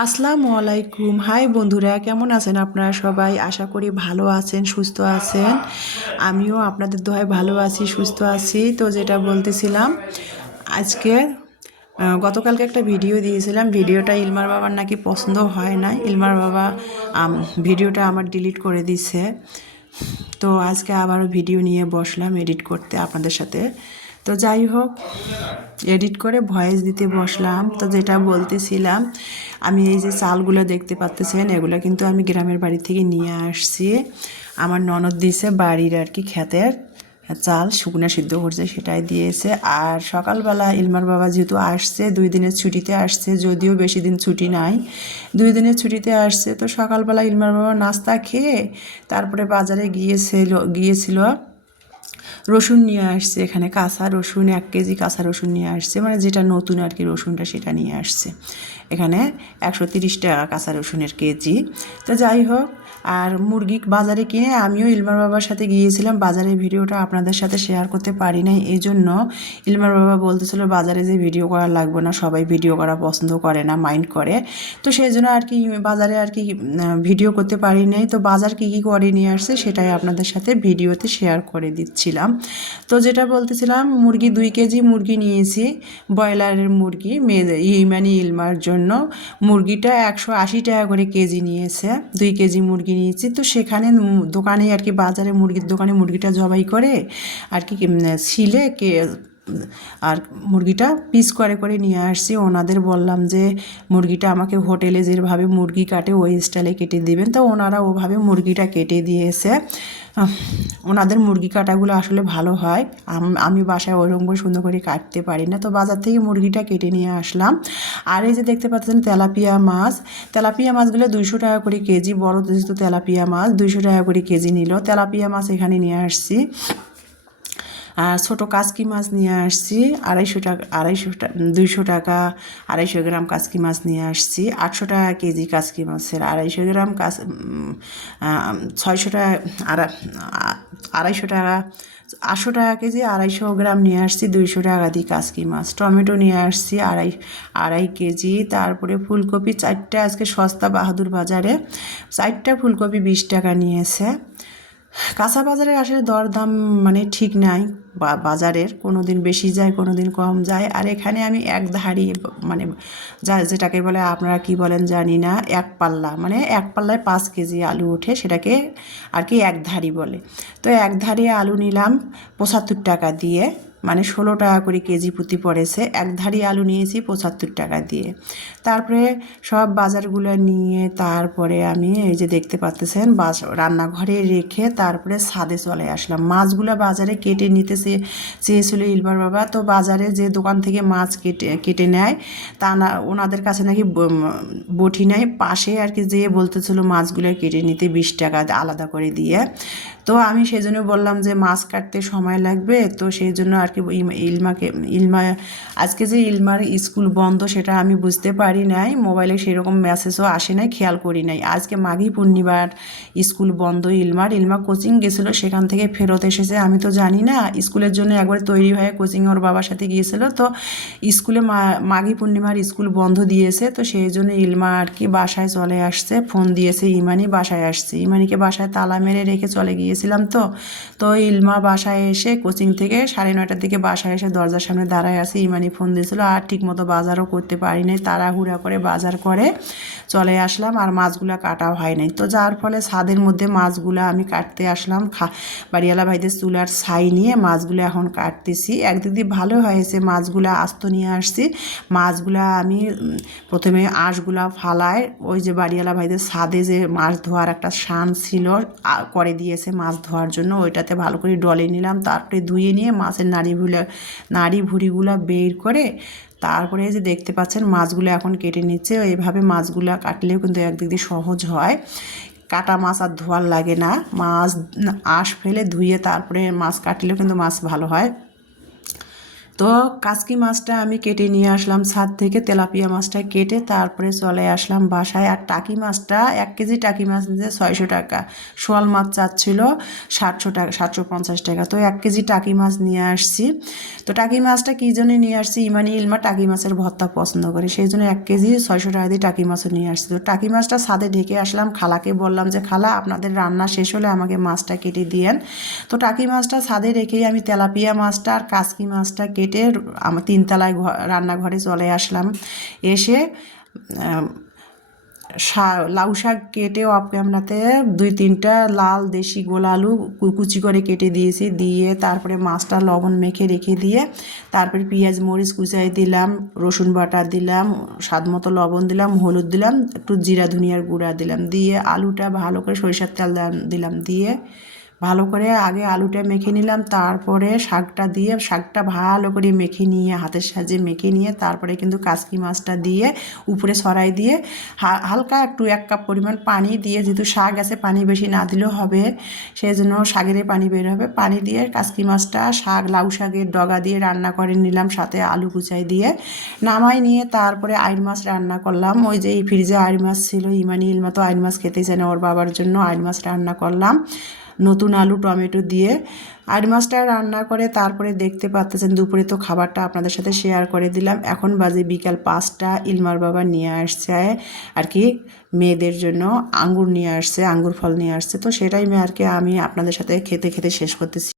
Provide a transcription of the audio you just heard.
আসসালামু আলাইকুম। হাই বন্ধুরা, কেমন আছেন আপনারা সবাই? আশা করি ভালো আছেন, সুস্থ আছেন। আমিও আপনাদের দোয়ায় ভালো আছি, সুস্থ আছি। তো যেটা বলতেছিলাম, আজকে গতকালকে একটা ভিডিও দিয়েছিলাম। ভিডিওটা ইলমার বাবার নাকি পছন্দ হয় না। ইলমার বাবা ভিডিওটা আমার ডিলিট করে দিছে। তো আজকে আবারও ভিডিও নিয়ে বসলাম এডিট করতে আপনাদের সাথে। তো যাই হোক, এডিট করে ভয়েস দিতে বসলাম। তো যেটা বলতেছিলাম, আমি এই যে চালগুলো দেখতে পাচ্তেছেন, এগুলো কিন্তু আমি গ্রামের বাড়ি থেকে নিয়ে আসছি। আমার ননদ দিয়েছে বাড়ির আর কি ক্ষেতের চাল, শুকনো সিদ্ধ করছে, সেটাই দিয়েছে। আর সকালবেলা ইলমার বাবা যেহেতু আসছে, 2 দিনের ছুটিতে আসছে, যদিও বেশি দিন ছুটি নাই, 2 দিনের ছুটিতে আসছে। তো সকালবেলা ইলমার বাবা নাস্তা খেয়ে তারপরে বাজারে গিয়েছিল রসুন নিয়ে আসছে। এখানে কাঁচা রসুন 1 কেজি কাঁচা রসুন নিয়ে আসছে, মানে যেটা নতুন আর কি রসুনটা, সেটা নিয়ে আসছে। এখানে 130 টাকা কাঁচা রসুনের কেজি। তো যাই হোক, আর মুরগি বাজারে কিনে আমিও ইলমার বাবার সাথে গিয়েছিলাম। বাজারের ভিডিওটা আপনাদের সাথে শেয়ার করতে পারি নাই, এই জন্য ইলমার বাবা বলতেছিল বাজারে যে ভিডিও করা লাগবে না, সবাই ভিডিও করা পছন্দ করে না, মাইন্ড করে। তো সেই জন্য আর কি বাজারে আর কি ভিডিও করতে পারি নাই। তো বাজার কী কী করে নিয়ে আসছে সেটাই আপনাদের সাথে ভিডিওতে শেয়ার করে দিচ্ছিলাম। তো যেটা বলতেছিলাম, মুরগি 2 কেজি মুরগি নিয়েছি, ব্রয়লারের মুরগি, মানে ইলমার জন্য। মুরগিটা 180 টাকা করে কেজি নিয়েছে। 2 কেজি মুরগি নিয়েছি। তো সেখানে দোকানে আর কি, বাজারে মুরগির দোকানে মুরগিটা জবাই করে আর কি ছিলে আর মুরগিটা পিস করে করে নিয়ে আসছি। ওনাদের বললাম যে মুরগিটা আমাকে হোটেলে যেভাবে মুরগি কাটে ওই স্টাইলে কেটে দিবেন। তো ওনারা ওভাবে মুরগিটা কেটে দিয়েছে। ওনাদের মুরগি কাটাগুলো আসলে ভালো হয়। আমি বাসায় ওইরকম করে সুন্দর করে কাটতে পারি না। তো বাজার থেকে মুরগিটা কেটে নিয়ে আসলাম। আর এই যে দেখতে পাচ্ছেন তেলাপিয়া মাছ, তেলাপিয়া মাছগুলো 200 টাকা করে কেজি। বড় যেহেতু তেলাপিয়া মাছ 200 টাকা করে কেজি নিল। তেলাপিয়া মাছ এখানে নিয়ে আসছি। আর ছোটো কাসকি মাছ নিয়ে আসছি 200 টাকা 250 গ্রাম কাসকি মাছ নিয়ে আসছি। 800 টাকা কেজি কাসকি মাছের 250 গ্রাম 600 টাকা 250 টাকা 800 টাকা কেজি 250 গ্রাম নিয়ে আসছি। 200 টাকা দিয়ে কাসকি মাছ। টমেটো নিয়ে আসছি আড়াই কেজি। তারপরে ফুলকপি 4টা, আজকে সস্তা বাহাদুর বাজারে 4টা ফুলকপি 20 টাকা নিয়েছে। কাঁচা বাজারের আসলে দরদাম মানে ঠিক নাই, বাজারের কোনো দিন বেশি যায়, কোনো দিন কম যায়। আর এখানে আমি এক ধারি, মানে যেটাকে বলে, আপনারা কি বলেন জানি না, এক পাল্লা, মানে এক পাল্লায় 5 কেজি আলু ওঠে, সেটাকে আর কি এক ধারি বলে। তো এক ধারি আলু নিলাম 75 টাকা দিয়ে, মানে 16 টাকা করে কেজি প্রতি পড়েছে। এক ধারি আলু নিয়েছি 75 টাকা দিয়ে। তারপরে সব বাজারগুলো নিয়ে তারপরে আমি এই যে দেখতে পাচ্তেছেন রান্নাঘরে রেখে তারপরে ছাদে চলে আসলাম। মাছগুলো বাজারে কেটে নিতে চেয়েছিল ইলমার বাবা। তো বাজারে যে দোকান থেকে মাছ কেটে নেয়, তা না, ওনাদের কাছে নাকি বটি নেয়, পাশে আর কি যেয়ে বলতেছিল মাছগুলো কেটে নিতে 20 টাকা আলাদা করে দিয়ে। তো আমি সেই জন্য বললাম যে মাছ কাটতে সময় লাগবে। তো সেই জন্য আর কি ইলমা আজকে যে ইলমার স্কুল বন্ধ সেটা আমি বুঝতে পারি নাই, মোবাইলে সেরকম মেসেজও আসে নাই, খেয়াল করি নাই। আজকে মাঘী পূর্ণিমার স্কুল বন্ধ ইলমা কোচিং গেছিলো, সেখান থেকে ফেরত এসেছে। আমি তো জানি না, স্কুলের জন্য একবার তৈরি হয়ে কোচিং ওর বাবার সাথে গিয়েছিল। তো স্কুলে মাঘী পূর্ণিমার স্কুল বন্ধ দিয়েছে। তো সেই জন্য ইলমা আর কি বাসায় চলে আসছে, ফোন দিয়েছে ইমানি বাসায় আসছে। ইমানিকে বাসায় তালা মেরে রেখে চলে গিয়েছিলাম। তো ইলমা বাসায় এসে কোচিং থেকে 9:30টার দিকে বাসায় এসে দরজার সামনে দাঁড়ায় আছে। ইমানি ফোন দিয়েছিল, আর ঠিক মতো বাজারও করতে পারি নাই, তাড়াহুড়া করে বাজার করে চলে আসলাম। আর মাছগুলো কাটাও হয় নাই। তো যার ফলে ছাদের মধ্যে মাছগুলো আমি কাটতে আসলাম। বাড়িওয়ালা ভাইদের চুলার ছাই নিয়ে মাছগুলো এখন কাটতেছি। একদিক দিয়ে ভালো হয়েছে, মাছগুলো আস্ত নিয়ে আসছি। মাছগুলো আমি প্রথমে আঁশগুলা ফালায়, ওই যে বাড়িওয়ালা ভাইদের ছাদে যে মাছ ধোয়ার একটা শান ছিল করে দিয়েছে মাছ ধোয়ার জন্য, ওইটাতে ভালো করে ডলে নিলাম। তারপরে ধুয়ে নিয়ে মাছের নাড়ি ভুড়িগুলো বের করে তারপরে যে দেখতে পাচ্ছেন মাছগুলো এখন কেটে নিচ্ছে। এইভাবে মাছগুলো কাটলেও কিন্তু একদিক দিয়ে সহজ হয়, কাটা মাছ আর ধোয়ার লাগে না। মাছ আঁশ ফেলে ধুয়ে তারপরে মাছ কাটলেও কিন্তু মাছ ভালো হয়। তো তো কাচকি মাছটা আমি কেটে নিয়ে আসলাম ছাদ থেকে, তেলাপিয়া মাছটা কেটে তারপরে চলে আসলাম বাসায়। আর টাকি মাছটা 1 কেজি টাকি মাছ নিতে 600 টাকা, শোয়াল মাছ চাচ্ছিল 700 টাকা, 750 টাকা। তো 1 কেজি টাকি মাছ নিয়ে আসছি। তো টাকি মাছটা কী জন্য নিয়ে আসছি, ইলমা টাকি মাছের ভর্তা পছন্দ করে, সেই জন্য 1 কেজি 600 টাকা দিয়ে টাকি মাছও নিয়ে আসছি। তো টাকি মাছটা ছাদে ঢেকে আসলাম, খালাকে বললাম যে খালা আপনাদের রান্না শেষ হলে আমাকে মাছটা কেটে দিয়েন। তো টাকি মাছটা ছাদে রেখেই আমি তেলাপিয়া মাছটা আর কাচকি মাছটা কেটে আমার 3তলায় রান্নাঘরে চলে আসলাম। এসে লাউ শাক কেটে অফ ক্যামেরাতে 2-3টা লাল দেশি গোল আলু কুচি করে কেটে দিয়েছি, দিয়ে তারপরে মাছটা লবণ মেখে রেখে দিয়ে তারপরে পেঁয়াজ মরিচ কুচাই দিলাম, রসুন বাটা দিলাম, স্বাদ মতো লবণ দিলাম, হলুদ দিলাম, একটু জিরা ধনিয়ার গুঁড়া দিলাম, দিয়ে আলুটা ভালো করে সরিষার তেল দিলাম, দিয়ে ভালো করে আগে আলুটা মেখে নিলাম, তারপরে শাকটা দিয়ে শাকটা ভালো করে মেখে নিয়ে হাতের সাহায্যে মেখে নিয়ে তারপরে কিন্তু কাচকি মাছটা দিয়ে উপরে ছড়াই দিয়ে হালকা একটু 1 কাপ পরিমাণ পানি দিয়ে, যেহেতু শাক আছে পানি বেশি না দিলেও হবে, সেই জন্য শাকের পানি বের হবে, পানি দিয়ে কাচকি মাছটা লাউ শাকের ডগা দিয়ে রান্না করে নিলাম, সাথে আলু কুচাই দিয়ে নামাই নিয়ে তারপরে আইড় মাছ রান্না করলাম। ওই যে এই ফ্রিজে আইড় মাছ ছিল, ইলমা তো আইড় মাছ খেতে চায় না, ওর বাবার জন্য আইড় মাছ রান্না করলাম নতুন আলু টমেটো দিয়ে। আইড় মাছটা রান্না করে তারপরে দেখতে পাচ্ছেন দুপুরে তো খাবারটা আপনাদের সাথে শেয়ার করে দিলাম। এখন বাজে বিকাল 5টা, ইলমার বাবা নিয়ে আসছে আর কি মেয়েদের জন্য আঙ্গুর নিয়ে আসছে, আঙ্গুর ফল নিয়ে আসছে, তো সেটাই আর কি আমি আপনাদের সাথে খেতে খেতে শেষ করতেছি।